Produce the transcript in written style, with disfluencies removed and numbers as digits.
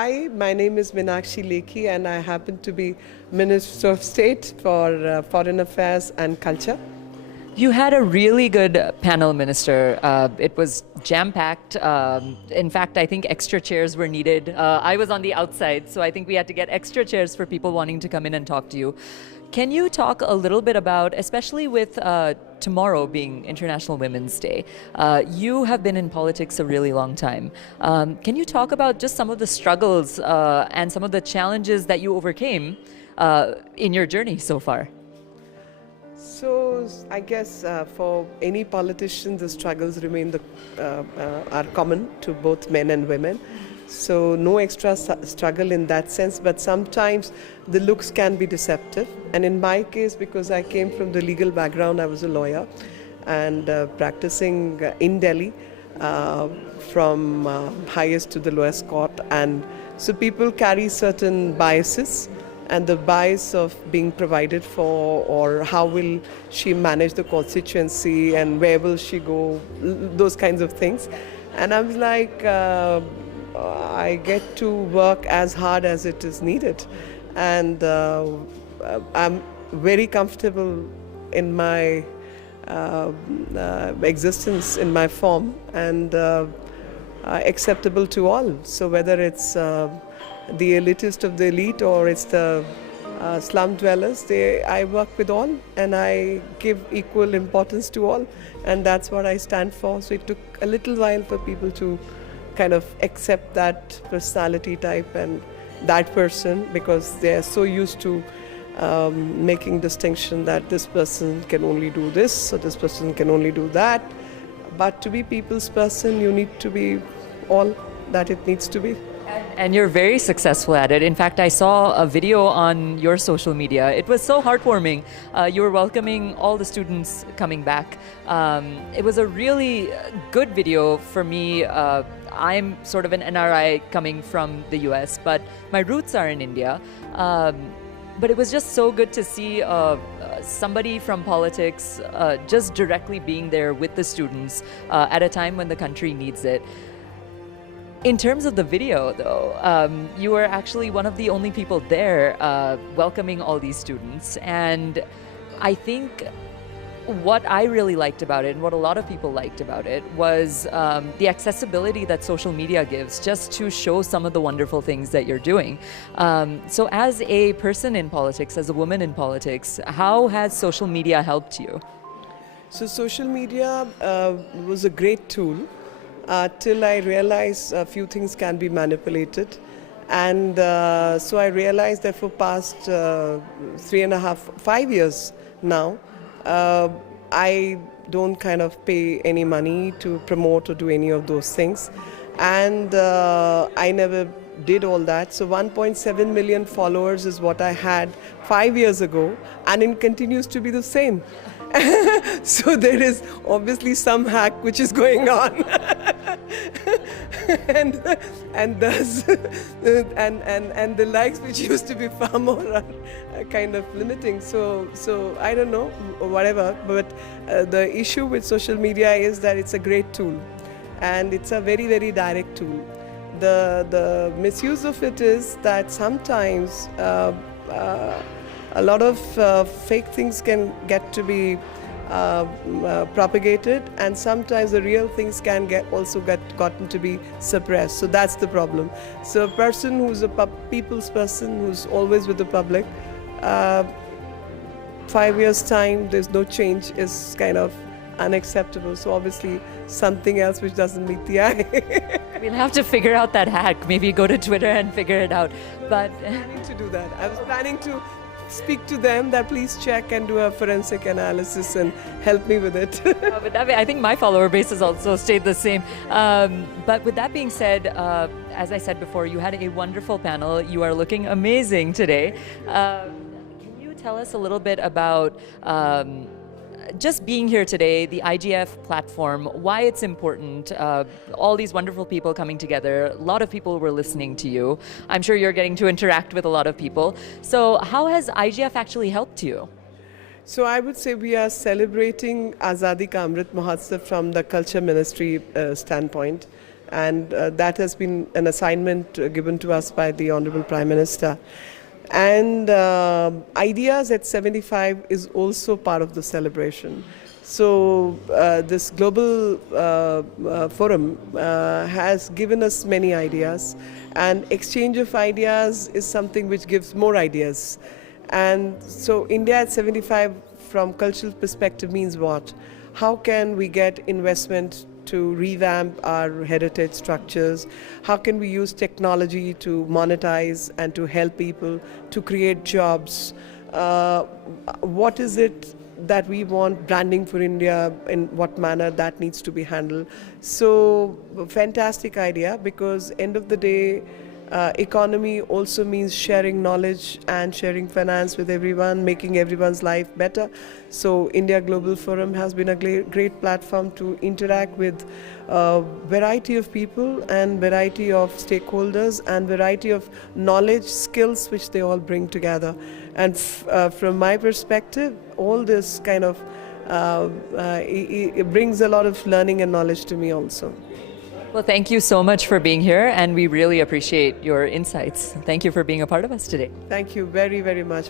Hi, my name is Meenakshi Lekhi and I happen to be Minister of State for Foreign Affairs and Culture. You had a really good panel, Minister. It was jam-packed. In fact, I think extra chairs were needed. I was on the outside, so I think we had to get extra chairs for people wanting to come in and talk to you. Can you talk a little bit about, especially with tomorrow being International Women's Day, you have been in politics a really long time. Can you talk about just some of the struggles and some of the challenges that you overcame in your journey so far? So I guess for any politician, the struggles remain are common to both men and women. So no extra struggle in that sense, but sometimes the looks can be deceptive. And in my case, because I came from the legal background, I was a lawyer and practicing in Delhi from highest to the lowest court. And so people carry certain biases, and the bias of being provided for, or how will she manage the constituency and where will she go, those kinds of things. And I was like, I get to work as hard as it is needed, and I'm very comfortable in my existence, in my form, and acceptable to all. So whether it's the elitist of the elite or it's the slum dwellers, I work with all and I give equal importance to all, and that's what I stand for. So it took a little while for people to kind of accept that personality type and that person, because they're so used to making distinction that this person can only do this or this person can only do that. But to be people's person, you need to be all that it needs to be. And you're very successful at it. In fact, I saw a video on your social media. It was so heartwarming. You were welcoming all the students coming back. It was a really good video for me. I'm sort of an NRI coming from the US, but my roots are in India. But it was just so good to see somebody from politics just directly being there with the students at a time when the country needs it. In terms of the video, though, you were actually one of the only people there welcoming all these students. And I think what I really liked about it, and what a lot of people liked about it, was the accessibility that social media gives just to show some of the wonderful things that you're doing. So as a person in politics, as a woman in politics, how has social media helped you? So social media was a great tool. Till I realized a few things can be manipulated. And so I realized that for past 5 years now, I don't kind of pay any money to promote or do any of those things. And I never did all that. So 1.7 million followers is what I had 5 years ago, and it continues to be the same. So there is obviously some hack which is going on. and thus and the likes which used to be far more are kind of limiting. So I don't know, whatever. But the issue with social media is that it's a great tool, and it's a very, very direct tool. The misuse of it is that sometimes a lot of fake things can get to be propagated, and sometimes the real things can gotten to be suppressed. So that's the problem. So a person who's a people's person, who's always with the public, 5 years time there's no change is kind of unacceptable. So obviously something else which doesn't meet the eye. We'll have to figure out that hack. Maybe go to Twitter and figure it out. But I was planning to do that. I was planning to speak to them that please check and do a forensic analysis and help me with it. But that way, I think my follower base has also stayed the same. But with that being said, as I said before, you had a wonderful panel. You are looking amazing today. Can you tell us a little bit about just being here today, the IGF platform, why it's important, all these wonderful people coming together, a lot of people were listening to you. I'm sure you're getting to interact with a lot of people. So how has IGF actually helped you? So I would say we are celebrating Azadi Ka Amrit Mahotsav from the Culture Ministry standpoint. And that has been an assignment given to us by the Honorable Prime Minister. And Ideas at 75 is also part of the celebration. So this global forum has given us many ideas, and exchange of ideas is something which gives more ideas. And so India at 75 from cultural perspective means what? How can we get investment to revamp our heritage structures? How can we use technology to monetize and to help people to create jobs? What is it that we want branding for India, in what manner that needs to be handled? So fantastic idea, because end of the day, economy also means sharing knowledge and sharing finance with everyone, making everyone's life better. So India Global Forum has been a great platform to interact with a variety of people and variety of stakeholders and variety of knowledge, skills which they all bring together. And from my perspective, all this kind of it brings a lot of learning and knowledge to me also. Well, thank you so much for being here, and we really appreciate your insights. Thank you for being a part of us today. Thank you very, very much.